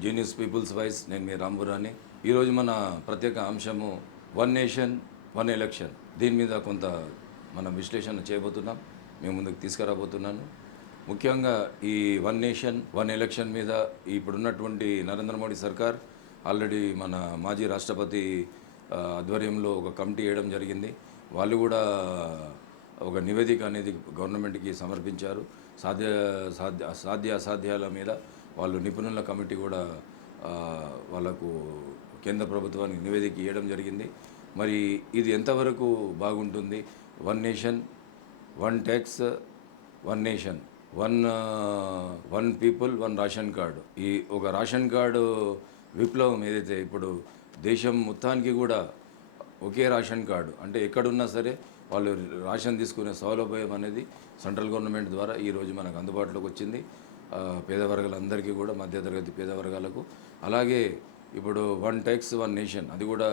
Genius people's voice నేను మీ రాంబురాని ఈరోజు మన ప్రత్యేక అంశము వన్ నేషన్ వన్ ఎలక్షన్ దీని మీద కొంత మనం విశ్లేషణ చేయబోతున్నాం. మేము ముందుకు తీసుకురాబోతున్నాను. ముఖ్యంగా ఈ వన్ నేషన్ వన్ ఎలక్షన్ మీద ఇప్పుడున్నటువంటి నరేంద్ర మోడీ సర్కార్ ఆల్రెడీ మన మాజీ రాష్ట్రపతి ఆధ్వర్యంలో ఒక కమిటీ వేయడం జరిగింది. వాళ్ళు కూడా ఒక నివేదిక అనేది గవర్నమెంట్కి సమర్పించారు. సాధ్య సాధ్య సాధ్య అసాధ్యాల మీద వాళ్ళు నిపుణుల కమిటీ కూడా వాళ్ళకు కేంద్ర ప్రభుత్వానికి నివేదిక ఇవ్వడం జరిగింది. మరి ఇది ఎంతవరకు బాగుంటుంది? One nation one tax one nation one one people one ration card. ఈ ఒక రేషన్ కార్డు విప్లవం ఏదైతే ఇప్పుడు దేశం మొత్తానికి కూడా ఒకే రేషన్ కార్డు అంటే ఎక్కడున్నా సరే వాళ్ళు రేషన్ తీసుకునే సౌలభ్యం అనేది సెంట్రల్ గవర్నమెంట్ ద్వారా ఈరోజు మనకు అందుబాటులోకి వచ్చింది. పేద వర్గాలందరికీ కూడా మధ్యతరగతి పేద వర్గాలకు అలాగే ఇప్పుడు వన్ ట్యాక్స్ వన్ నేషన్ అది కూడా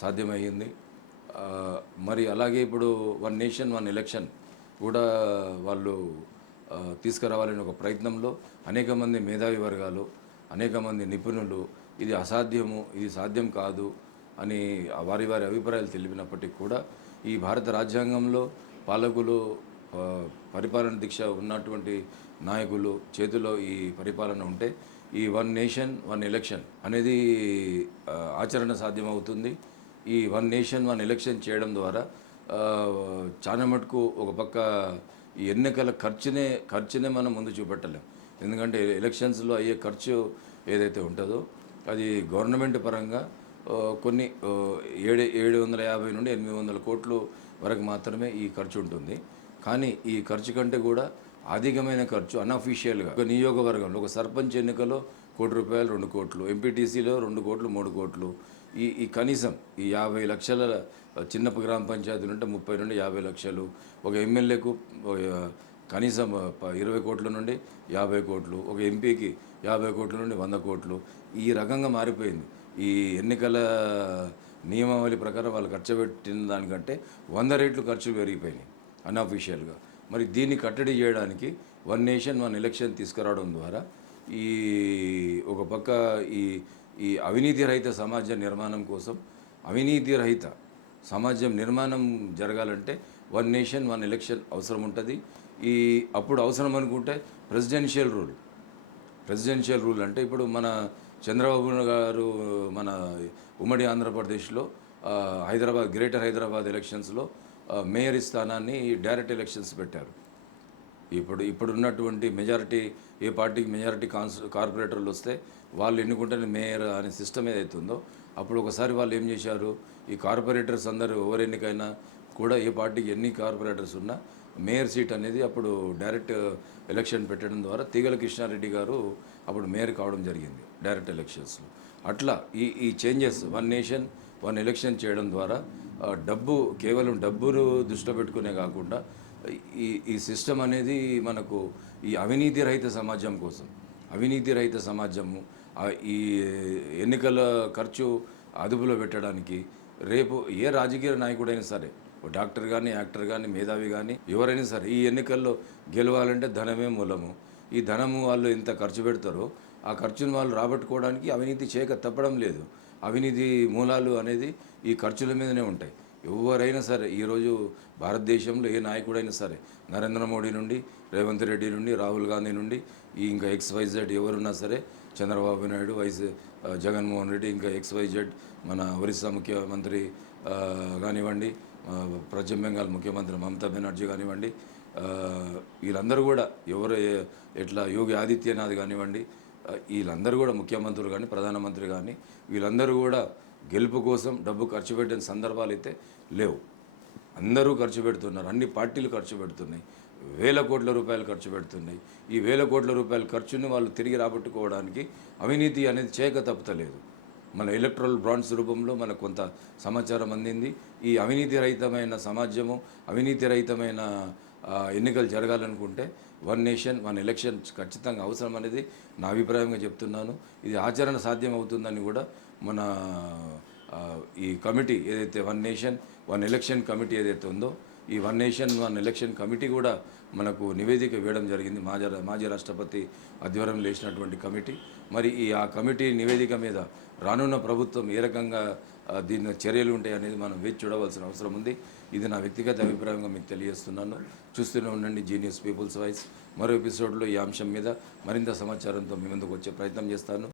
సాధ్యమయ్యింది. మరి అలాగే ఇప్పుడు వన్ నేషన్ వన్ ఎలక్షన్ కూడా వాళ్ళు తీసుకురావాలని ఒక ప్రయత్నంలో అనేక మంది మేధావి వర్గాలు అనేక మంది నిపుణులు ఇది అసాధ్యము ఇది సాధ్యం కాదు అని వారి వారి అభిప్రాయాలు తెలిపినప్పటికీ కూడా ఈ భారత రాజ్యాంగంలో పాలకులు పరిపాలన దీక్ష ఉన్నటువంటి నాయకులు చేతిలో ఈ పరిపాలన ఉంటే ఈ వన్ నేషన్ వన్ ఎలక్షన్ అనేది ఆచరణ సాధ్యమవుతుంది. ఈ వన్ నేషన్ వన్ ఎలక్షన్ చేయడం ద్వారా చాలా మటుకు ఒక పక్క ఈ ఎన్నికల ఖర్చునే ఖర్చునే మనం ముందు చూపెట్టలేం. ఎందుకంటే ఎలక్షన్స్లో అయ్యే ఖర్చు ఏదైతే ఉంటుందో అది గవర్నమెంట్ పరంగా కొన్ని ఏడు ఏడు వందల యాభై నుండి ఎనిమిది వందల కోట్లు వరకు మాత్రమే ఈ ఖర్చు ఉంటుంది. కానీ ఈ ఖర్చు కంటే కూడా అధికమైన ఖర్చు అన్అఫీషియల్గా ఒక నియోగవర్గంలో ఒక సర్పంచ్ ఎన్నికలో కోటి రూపాయలు రెండు కోట్లు ఎంపీటీసీలో రెండు కోట్లు మూడు కోట్లు. ఈ ఈ కనీసం ఈ యాభై లక్షల చిన్న గ్రామ పంచాయతీ నుండి ముప్పై నుండి యాభై లక్షలు. ఒక ఎమ్మెల్యేకు కనీసం ఇరవై కోట్ల నుండి యాభై కోట్లు. ఒక ఎంపీకి యాభై కోట్ల నుండి వంద కోట్లు. ఈ రకంగా మారిపోయింది. ఈ ఎన్నికల నియమావళి ప్రకారం వాళ్ళు ఖర్చు పెట్టిన దానికంటే వంద రేట్లు ఖర్చులు పెరిగిపోయినాయి. అన్అఫీషియల్గా. మరి దీన్ని కట్టడి చేయడానికి వన్ నేషన్ వన్ ఎలక్షన్ తీసుకురావడం ద్వారా ఈ ఒక పక్క ఈ ఈ అవినీతి రహిత సమాజ నిర్మాణం కోసం అవినీతి రహిత సమాజం నిర్మాణం జరగాలంటే వన్ నేషన్ వన్ ఎలక్షన్ అవసరం ఉంటుంది. ఈ అప్పుడు అవసరం అనుకుంటే ప్రెసిడెన్షియల్ రూల్. ప్రెసిడెన్షియల్ రూల్ అంటే ఇప్పుడు మన చంద్రబాబు గారు మన ఉమ్మడి ఆంధ్రప్రదేశ్లో హైదరాబాద్ గ్రేటర్ హైదరాబాద్ ఎలక్షన్స్లో మేయర్ స్థానాన్ని డైరెక్ట్ ఎలక్షన్స్ పెట్టారు. ఇప్పుడు ఇప్పుడు ఉన్నటువంటి మెజారిటీ ఏ పార్టీకి మెజారిటీ కాన్స్ కార్పొరేటర్లు వస్తే వాళ్ళు ఎన్నుకుంటేనే మేయర్ అనే సిస్టమ్ ఏదైతుందో అప్పుడు ఒకసారి వాళ్ళు ఏం చేశారు? ఈ కార్పొరేటర్స్ అందరూ ఎవరు ఎన్నికైనా కూడా ఏ పార్టీకి ఎన్ని కార్పొరేటర్స్ ఉన్నా మేయర్ సీట్ అనేది అప్పుడు డైరెక్ట్ ఎలక్షన్ పెట్టడం ద్వారా తీగల కృష్ణారెడ్డి గారు అప్పుడు మేయర్ కావడం జరిగింది డైరెక్ట్ ఎలక్షన్స్లో. అట్లా ఈ ఈ changes one nation one election చేయడం ద్వారా డబ్బు కేవలం డబ్బును దృష్టిలో పెట్టుకునే కాకుండా ఈ ఈ సిస్టమ్ అనేది మనకు ఈ అవినీతి రహిత సమాజం కోసం అవినీతి రహిత సమాజము ఈ ఎన్నికల ఖర్చు అదుపులో పెట్టడానికి రేపు ఏ రాజకీయ నాయకుడైనా సరే ఓ డాక్టర్ కానీ యాక్టర్ కానీ మేధావి కానీ ఎవరైనా సరే ఈ ఎన్నికల్లో గెలవాలంటే ధనమే మూలము. ఈ ధనము వాళ్ళు ఎంత ఖర్చు పెడతారో ఆ ఖర్చును వాళ్ళు రాబట్టుకోవడానికి అవినీతి చేయక తప్పడం లేదు. అవినీతి మూలాలు అనేది ఈ ఖర్చుల మీదనే ఉంటాయి. ఎవరైనా సరే ఈరోజు భారతదేశంలో ఏ నాయకుడైనా సరే నరేంద్ర మోడీ నుండి రేవంత్ రెడ్డి నుండి రాహుల్ గాంధీ నుండి ఈ ఇంకా ఎక్స్వైజెడ్ ఎవరున్నా సరే చంద్రబాబు నాయుడు వైస్ జగన్మోహన్ రెడ్డి ఇంకా ఎక్స్వైజెడ్ మన ఒరిస్సా ముఖ్యమంత్రి కానివ్వండి పశ్చిమ బెంగాల్ ముఖ్యమంత్రి మమతా బెనర్జీ కానివ్వండి వీళ్ళందరూ కూడా ఎవరు ఎట్లా యోగి ఆదిత్యనాథ్ కానివ్వండి వీళ్ళందరూ కూడా ముఖ్యమంత్రులు కానీ ప్రధానమంత్రి కానీ వీళ్ళందరూ కూడా గెలుపు కోసం డబ్బు ఖర్చు పెట్టిన సందర్భాలు అయితే లేవు. అందరూ ఖర్చు పెడుతున్నారు. అన్ని పార్టీలు ఖర్చు పెడుతున్నాయి. వేల కోట్ల రూపాయలు ఖర్చు పెడుతున్నాయి. ఈ వేల కోట్ల రూపాయల ఖర్చుని వాళ్ళు తిరిగి రాబట్టుకోవడానికి అవినీతి అనేది చేయక తప్పతలేదు. మన ఎలక్ట్రల్ బాండ్స్ రూపంలో మనకు కొంత సమాచారం అందింది. ఈ అవినీతి రహితమైన సమాజము అవినీతి రహితమైన ఎన్నికలు జరగాలనుకుంటే వన్ నేషన్ వన్ ఎలక్షన్ ఖచ్చితంగా అవసరం అనేది నా అభిప్రాయంగా చెప్తున్నాను. ఇది ఆచరణ సాధ్యం అవుతుందని కూడా మన ఈ కమిటీ ఏదైతే one nation one election committee ఏదైతే ఉందో ఈ one nation one election committee కూడా మనకు నివేదిక ఇవ్వడం జరిగింది. మాజీ మాజీ రాష్ట్రపతి ఆధ్వర్యంలో వేసినటువంటి కమిటీ. మరి ఈ ఆ కమిటీ నివేదిక మీద రానున్న ప్రభుత్వం ఏ రకంగా దీని చర్యలు ఉంటాయి అనేది మనం వేచి చూడవలసిన అవసరం ఉంది. ఇది నా వ్యక్తిగత అభిప్రాయంగా మీకు తెలియజేస్తున్నాను. చూస్తూనే ఉండండి జీనియస్ పీపుల్స్ వాయిస్. మరో ఎపిసోడ్లో ఈ అంశం మీద మరింత సమాచారంతో మీ ముందుకు వచ్చే ప్రయత్నం చేస్తాను.